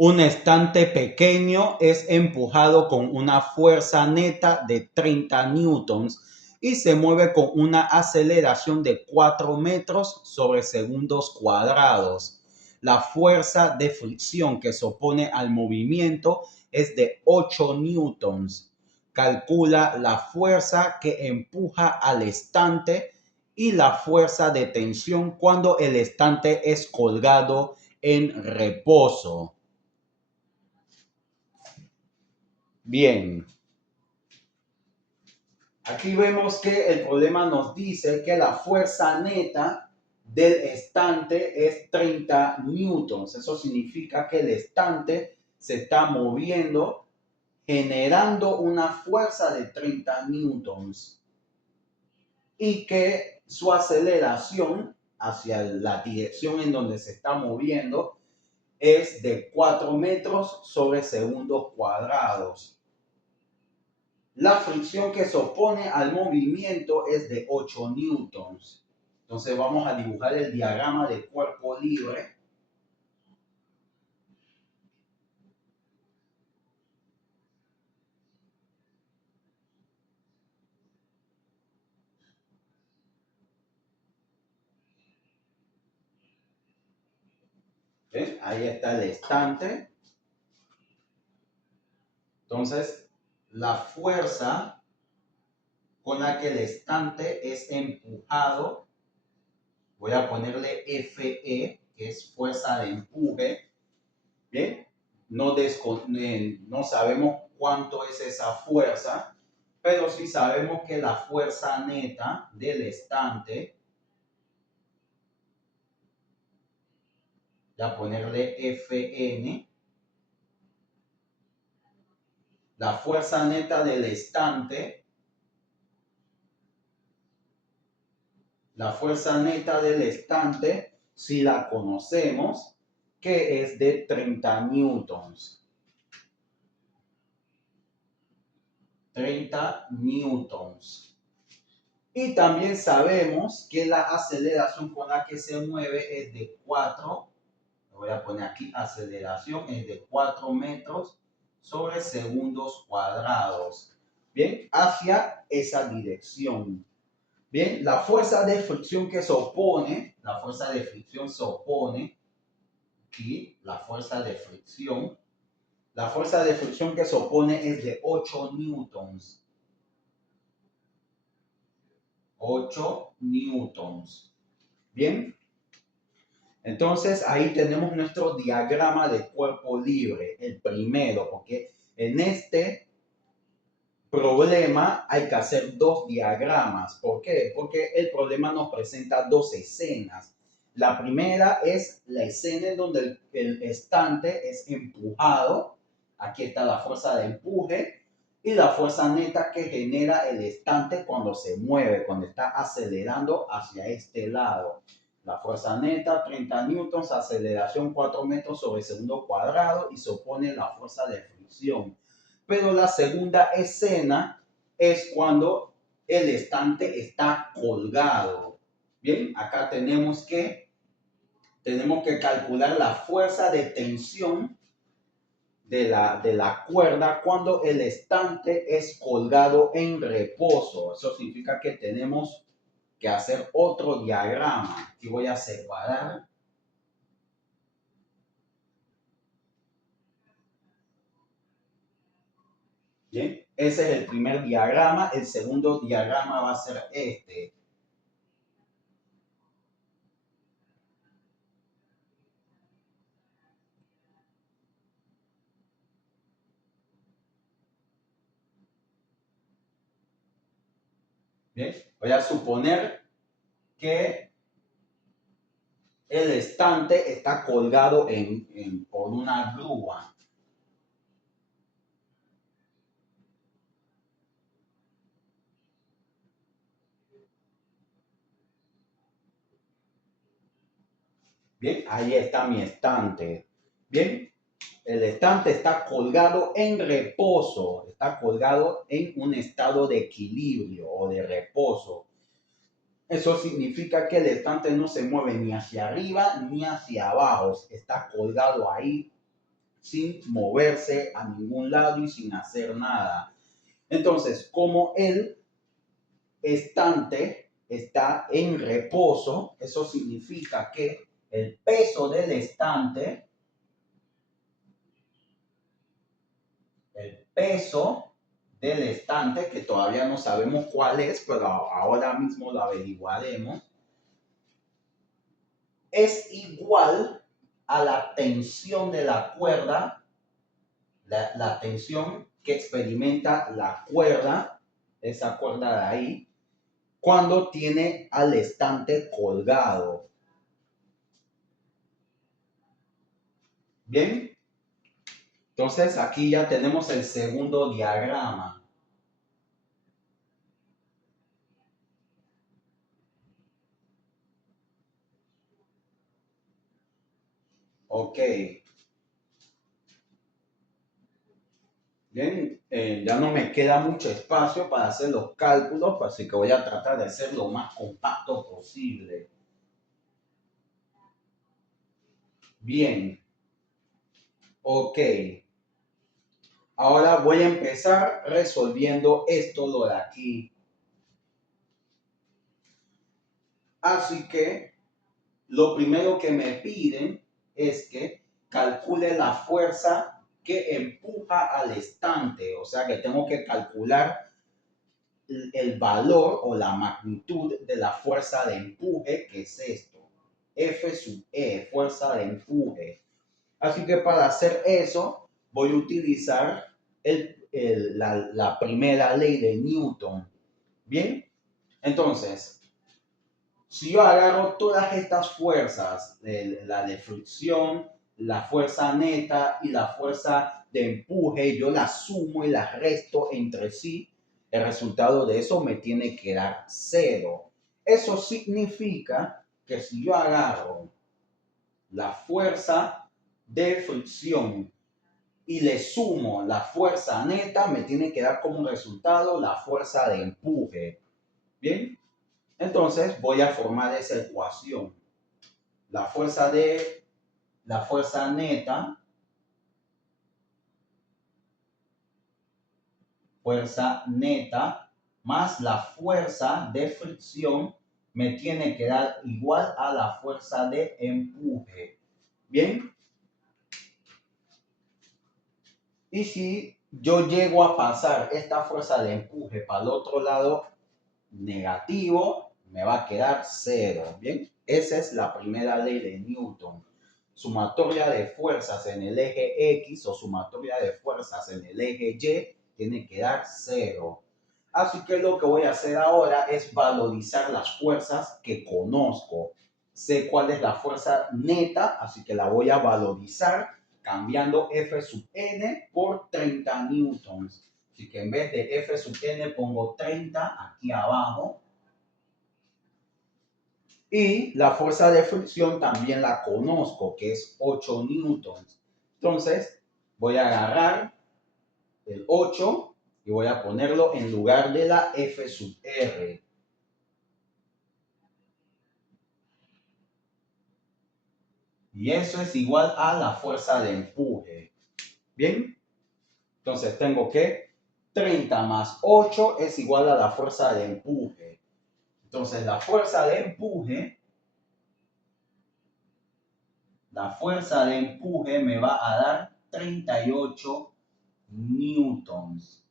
Un estante pequeño es empujado con una fuerza neta de 30 newtons y se mueve con una aceleración de 4 metros sobre segundos cuadrados. La fuerza de fricción que se opone al movimiento es de 8 newtons. Calcula la fuerza que empuja al estante y la fuerza de tensión cuando el estante es colgado en reposo. Bien, aquí vemos que el problema nos dice que la fuerza neta del estante es 30 newtons. Eso significa que el estante se está moviendo generando una fuerza de 30 newtons y que su aceleración hacia la dirección en donde se está moviendo es de 4 metros sobre segundos cuadrados. La fricción que se opone al movimiento es de 8 newtons. Entonces vamos a dibujar el diagrama de cuerpo libre. ¿Ven? Ahí está el estante. Entonces, la fuerza con la que el estante es empujado, voy a ponerle FE, que es fuerza de empuje. ¿Bien? No sabemos cuánto es esa fuerza, pero sí sabemos que la fuerza neta del estante, voy a ponerle Fn, la fuerza neta del estante, si la conocemos, que es de 30 newtons. 30 newtons. Y también sabemos que la aceleración con la que se mueve es de 4, voy a poner aquí aceleración, es de 4 metros sobre segundos cuadrados. Bien, hacia esa dirección. Bien, la fuerza de fricción que se opone, aquí, la fuerza de fricción que se opone es de 8 newtons. 8 newtons. Bien, entonces ahí tenemos nuestro diagrama de cuerpo libre, el primero, porque en este problema hay que hacer dos diagramas. ¿Por qué? Porque el problema nos presenta dos escenas. La primera es la escena en donde el estante es empujado. Aquí está la fuerza de empuje y la fuerza neta que genera el estante cuando se mueve, cuando está acelerando hacia este lado. La fuerza neta, 30 newtons, aceleración 4 metros sobre segundo cuadrado y se opone la fuerza de fricción. Pero la segunda escena es cuando el estante está colgado. Bien, acá tenemos que calcular la fuerza de tensión de la cuerda cuando el estante es colgado en reposo. Eso significa que tenemos que hacer otro diagrama. Aquí voy a separar. Bien, ese es el primer diagrama. El segundo diagrama va a ser este. Bien, voy a suponer que el estante está colgado por una grúa. Bien, ahí está mi estante. Bien, el estante está colgado en reposo, está colgado en un estado de equilibrio o de reposo. Eso significa que el estante no se mueve ni hacia arriba ni hacia abajo, está colgado ahí sin moverse a ningún lado y sin hacer nada. Entonces, como el estante está en reposo, eso significa que el peso del estante, que todavía no sabemos cuál es, pero ahora mismo lo averiguaremos, es igual a la tensión de la cuerda, la tensión que experimenta la cuerda, esa cuerda de ahí, cuando tiene al estante colgado. Bien, entonces aquí ya tenemos el segundo diagrama. Ok. Bien, ya no me queda mucho espacio para hacer los cálculos, así que voy a tratar de ser lo más compacto posible. Bien, ok. Ahora voy a empezar resolviendo esto lo de aquí. Así que lo primero que me piden es que calcule la fuerza que empuja al estante. O sea que tengo que calcular el valor o la magnitud de la fuerza de empuje, que es esto. F sub E, fuerza de empuje. Así que para hacer eso voy a utilizar la primera ley de Newton. Bien, entonces, si yo agarro todas estas fuerzas, la de fricción, la fuerza neta y la fuerza de empuje, yo las sumo y las resto entre sí, el resultado de eso me tiene que dar 0. Eso significa que si yo agarro la fuerza de fricción y le sumo la fuerza neta, me tiene que dar como resultado la fuerza de empuje. Bien, entonces voy a formar esa ecuación. La fuerza neta, más la fuerza de fricción me tiene que dar igual a la fuerza de empuje. Bien. Y si yo llego a pasar esta fuerza de empuje para el otro lado negativo, me va a quedar 0. Bien, esa es la primera ley de Newton. Sumatoria de fuerzas en el eje X o sumatoria de fuerzas en el eje Y tiene que dar 0. Así que lo que voy a hacer ahora es valorizar las fuerzas que conozco. Sé cuál es la fuerza neta, así que la voy a valorizar cambiando F sub n por 30 newtons. Así que en vez de F sub n pongo 30 aquí abajo. Y la fuerza de fricción también la conozco, que es 8 newtons. Entonces, voy a agarrar el 8 y voy a ponerlo en lugar de la F sub R. Y eso es igual a la fuerza de empuje. ¿Bien? Entonces tengo que 30 más 8 es igual a la fuerza de empuje. Entonces la fuerza de empuje me va a dar 38 newtons.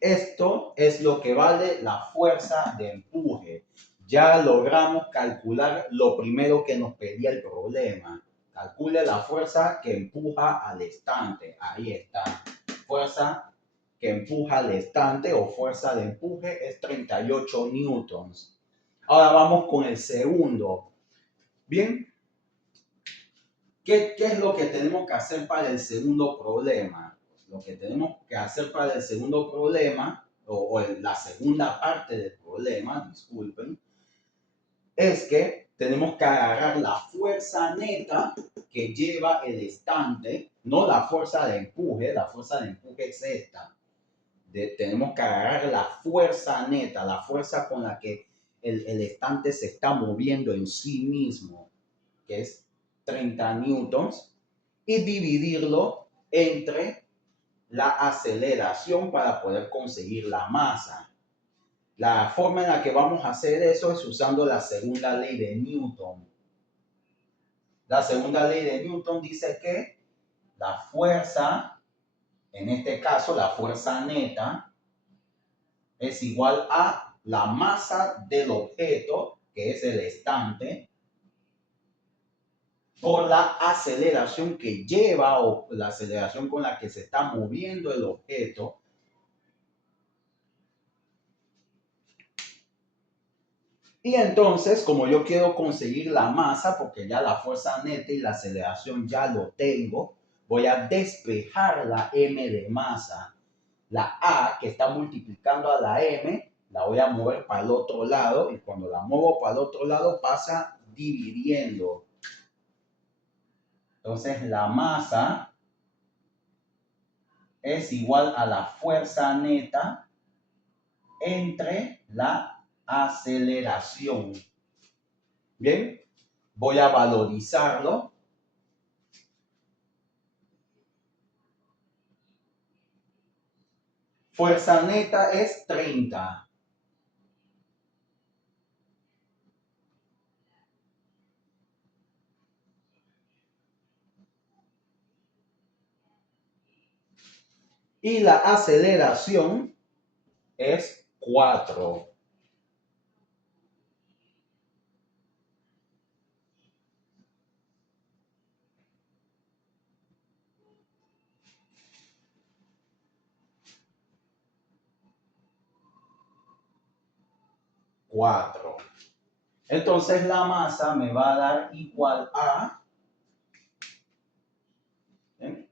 Esto es lo que vale la fuerza de empuje. Ya logramos calcular lo primero que nos pedía el problema. Calcule la fuerza que empuja al estante. Ahí está. Fuerza que empuja al estante o fuerza de empuje es 38 newtons. Ahora vamos con el segundo. Bien, ¿qué es lo que tenemos que hacer para el segundo problema? Lo que tenemos que hacer para el segundo problema, o la segunda parte del problema, disculpen, es que tenemos que agarrar la fuerza neta que lleva el estante, no la fuerza de empuje es esta. Tenemos que agarrar la fuerza neta, la fuerza con la que el estante se está moviendo en sí mismo, que es 30 newtons, y dividirlo entre la aceleración para poder conseguir la masa. La forma en la que vamos a hacer eso es usando la segunda ley de Newton. La segunda ley de Newton dice que la fuerza, en este caso la fuerza neta, es igual a la masa del objeto, que es el estante, por la aceleración que lleva o la aceleración con la que se está moviendo el objeto. Y entonces, como yo quiero conseguir la masa, porque ya la fuerza neta y la aceleración ya lo tengo, voy a despejar la m de masa. La a, que está multiplicando a la m, la voy a mover para el otro lado, y cuando la muevo para el otro lado pasa dividiendo. Entonces la masa es igual a la fuerza neta entre la aceleración. Bien, voy a valorizarlo. Fuerza neta es 30. Y la aceleración es 4. Entonces la masa me va a dar igual a... ¿bien?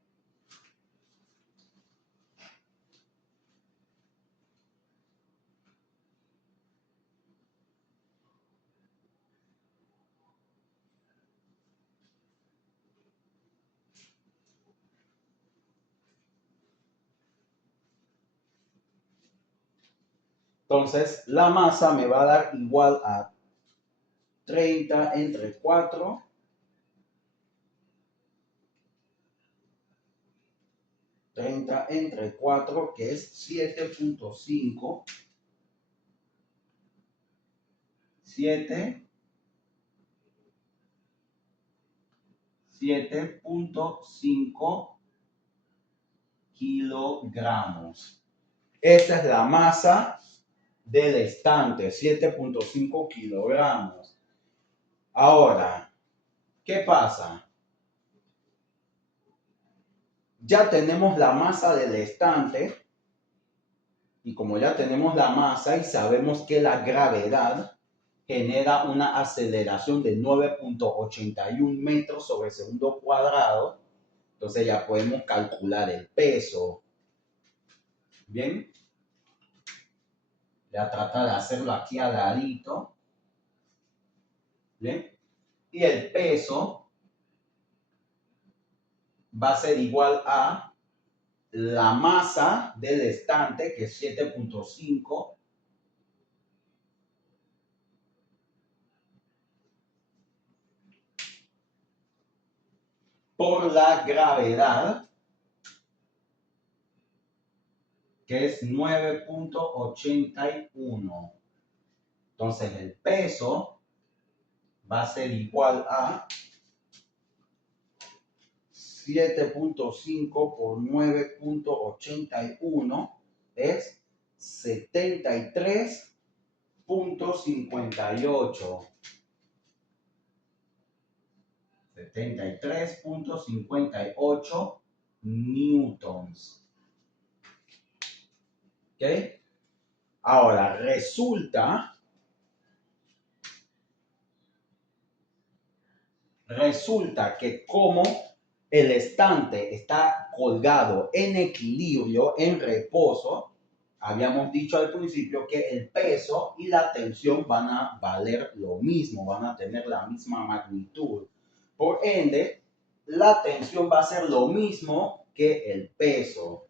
Entonces la masa me va a dar igual a 30 entre 4. 30 entre 4, que es 7.5. 7.5 kilogramos. Esta es la masa del estante, 7.5 kilogramos. Ahora, ¿qué pasa? Ya tenemos la masa del estante, y como ya tenemos la masa y sabemos que la gravedad genera una aceleración de 9.81 metros sobre segundo cuadrado, entonces ya podemos calcular el peso. Bien, voy a tratar de hacerlo aquí al ladito. Bien, y el peso va a ser igual a la masa del estante, que es 7.5, por la gravedad, que es 9.81. Entonces el peso va a ser igual a 7.5 por 9.81, es 73.58. 73.58 newtons. ¿Ok? Ahora, resulta que como el estante está colgado en equilibrio, en reposo, habíamos dicho al principio que el peso y la tensión van a valer lo mismo, van a tener la misma magnitud. Por ende, la tensión va a ser lo mismo que el peso.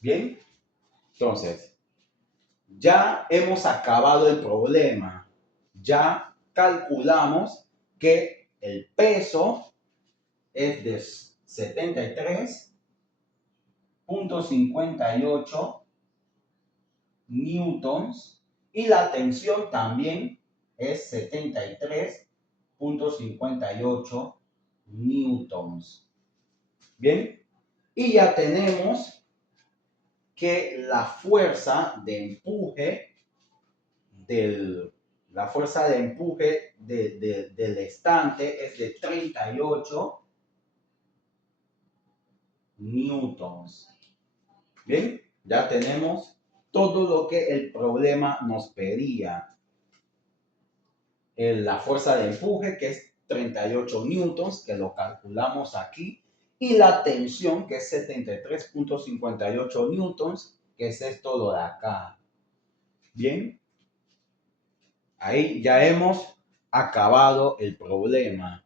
Bien, entonces, ya hemos acabado el problema. Ya calculamos que el peso es de 73.58 newtons y la tensión también es 73.58 newtons. Bien, y ya tenemos que la fuerza de empuje del estante es de 38 newtons. Bien, ya tenemos todo lo que el problema nos pedía. La fuerza de empuje, que es 38 newtons, que lo calculamos aquí, y la tensión, que es 73.58 newtons, que es esto lo de acá. Bien, ahí ya hemos acabado el problema.